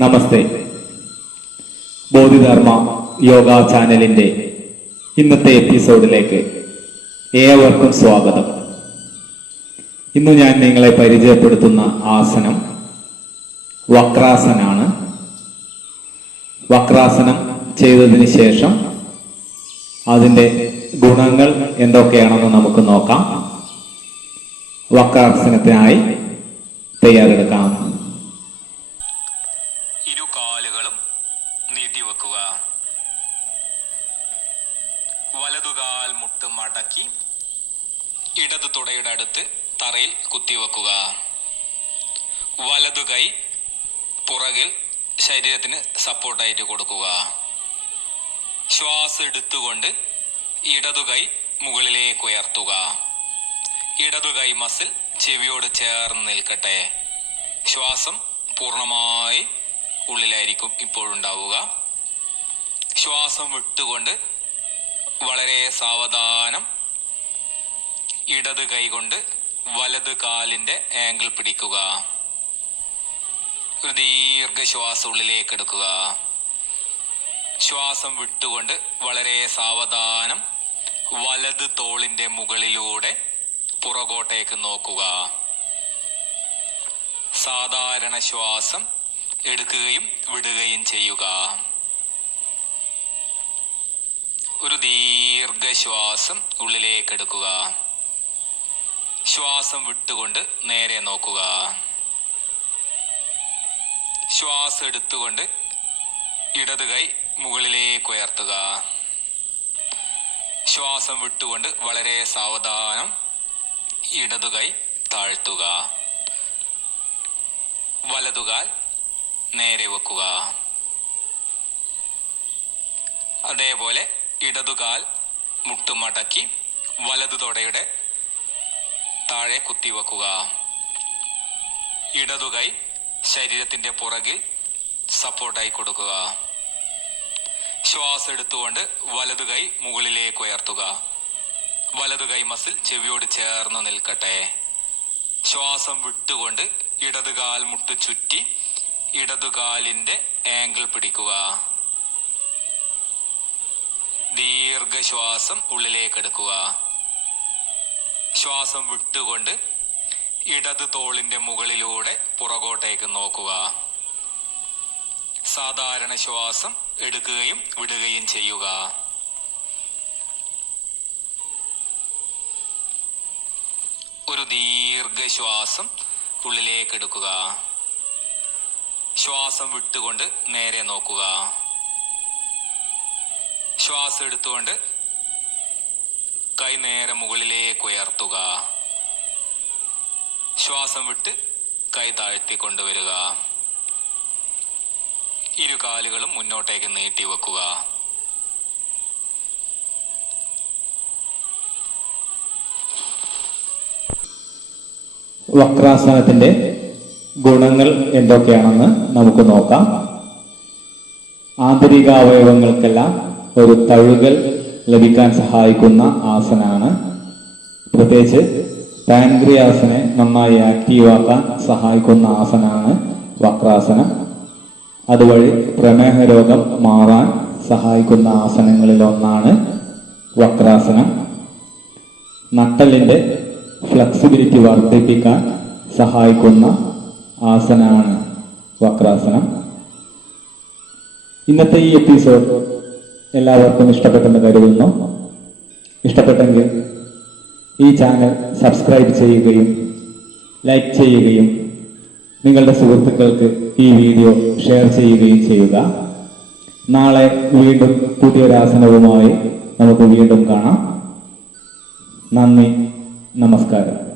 നമസ്തേ. ബോധിധർമ്മ യോഗ ചാനലിന്റെ ഇന്നത്തെ എപ്പിസോഡിലേക്ക് ഏവർക്കും സ്വാഗതം. ഇന്ന് ഞാൻ നിങ്ങളെ പരിചയപ്പെടുത്തുന്ന ആസനം വക്രാസനാണ്. വക്രാസനം ചെയ്തതിന് ശേഷം അതിൻ്റെ ഗുണങ്ങൾ എന്തൊക്കെയാണെന്ന് നമുക്ക് നോക്കാം. വക്രാസനത്തിനായി തയ്യാറെടുക്കാം. ഇരു കാലുകളും നീട്ടിവെക്കുക. വലതുകാൽ മുട്ട് മടക്കി ഇടതു തുടയുടെ അടുത്ത് തറയിൽ കുത്തിവെക്കുക. വലതു കൈ പുറകിൽ ശരീരത്തിന് സപ്പോർട്ടായിട്ട് കൊടുക്കുക. ശ്വാസം എടുത്തുകൊണ്ട് ഇടതു കൈ മുകളിലേക്ക് ഉയർത്തുക. ഇടതു കൈ മസിൽ ചെവിയോട് ചേർന്ന് നിൽക്കട്ടെ. ശ്വാസം പൂർണ്ണമായി ഉള്ളിലായിരിക്കും ഇപ്പോഴുണ്ടാവുക. ശ്വാസം വിട്ടുകൊണ്ട് വളരെ സാവധാനം ഇടത് കൈകൊണ്ട് വലത് കാലിന്റെ ആംഗിൾ പിടിക്കുക. ഒരു ദീർഘശ്വാസം ഉള്ളിലേക്ക് എടുക്കുക. ശ്വാസം വിട്ടുകൊണ്ട് വളരെ സാവധാനം വലത് തോളിന്റെ മുകളിലൂടെ പുറകോട്ടേക്ക് നോക്കുക. സാധാരണ ശ്വാസം എടുക്കുകയും വിടുകയും ചെയ്യുക. ഒരു ദീർഘശ്വാസം ഉള്ളിലേക്ക് എടുക്കുക. ശ്വാസം വിട്ടുകൊണ്ട് നേരെ നോക്കുക. ശ്വാസം എടുത്തുകൊണ്ട് ഇടത് കൈ മുകളിലേക്ക് ഉയർത്തുക. ശ്വാസം വിട്ടുകൊണ്ട് വളരെ സാവധാനം ഇടതു കൈ താഴ്ത്തുക. വലതുകാൽ നേരെ വെക്കുക. അതേപോലെ ഇടതുകാൽ മുട്ടുമടക്കി വലതു തുടയുടെ താഴെ കുത്തിവെക്കുക. ഇടതുകൈ ശരീരത്തിന്റെ പുറകിൽ സപ്പോർട്ടായി കൊടുക്കുക. ശ്വാസം എടുത്തുകൊണ്ട് വലതുകൈ മുകളിലേക്ക് ഉയർത്തുക. വലതുകൈ മസിൽ ചെവിയോട് ചേർന്ന് നിൽക്കട്ടെ. ശ്വാസം വിട്ടുകൊണ്ട് ഇടതുകാൽ മുട്ട് ചുറ്റി ഇടതുകാലിന്റെ ആംഗിൾ പിടിക്കുക. ദീർഘശ്വാസം ഉള്ളിലേക്ക് എടുക്കുക. ശ്വാസം വിട്ടുകൊണ്ട് ഇടത് തോളിന്റെ മുകളിലൂടെ പുറകോട്ടേക്ക് നോക്കുക. സാധാരണ ശ്വാസം എടുക്കുകയും വിടുകയും ചെയ്യുക. ഒരു ദീർഘശ്വാസം ഉള്ളിലേക്ക് എടുക്കുക. ശ്വാസം വിട്ടുകൊണ്ട് നേരെ നോക്കുക. ശ്വാസം എടുത്തുകൊണ്ട് കൈ നേരെ മുകളിലേക്ക് ഉയർത്തുക. ശ്വാസം വിട്ട് കൈ താഴ്ത്തി കൊണ്ടുവരിക. ഇരു കാലുകളും മുന്നോട്ടേക്ക് നീട്ടി വെക്കുക. വക്രാസനത്തിന്റെ ഗുണങ്ങൾ എന്തൊക്കെയാണെന്ന് നമുക്ക് നോക്കാം. ആന്തരിക അവയവങ്ങൾക്കെല്ലാം ഒരു തഴുകൽ ലഭിക്കാൻ സഹായിക്കുന്ന ആസനാണ്. പ്രത്യേകിച്ച് പാൻക്രിയാസിനെ നന്നായി ആക്റ്റീവാക്കാൻ സഹായിക്കുന്ന ആസനാണ് വക്രാസനം. അതുവഴി പ്രമേഹ രോഗം മാറാൻ സഹായിക്കുന്ന ആസനങ്ങളിൽ ഒന്നാണ് വക്രാസനം. നട്ടലിന്റെ ഫ്ലെക്സിബിലിറ്റി വർദ്ധിപ്പിക്കാൻ സഹായിക്കുന്ന ആസനമാണ് വക്രാസനം. ഇന്നത്തെ ഈ എപ്പിസോഡ് എല്ലാവർക്കും ഇഷ്ടപ്പെട്ടെന്ന് കരുതുന്നു. ഇഷ്ടപ്പെട്ടെങ്കിൽ ഈ ചാനൽ സബ്സ്ക്രൈബ് ചെയ്യുകയും ലൈക്ക് ചെയ്യുകയും നിങ്ങളുടെ സുഹൃത്തുക്കൾക്ക് ഈ വീഡിയോ ഷെയർ ചെയ്യുകയും ചെയ്യുക. നാളെ വീണ്ടും പുതിയൊരാസനവുമായി നമുക്ക് വീണ്ടും കാണാം. നന്ദി, നമസ്കാരം.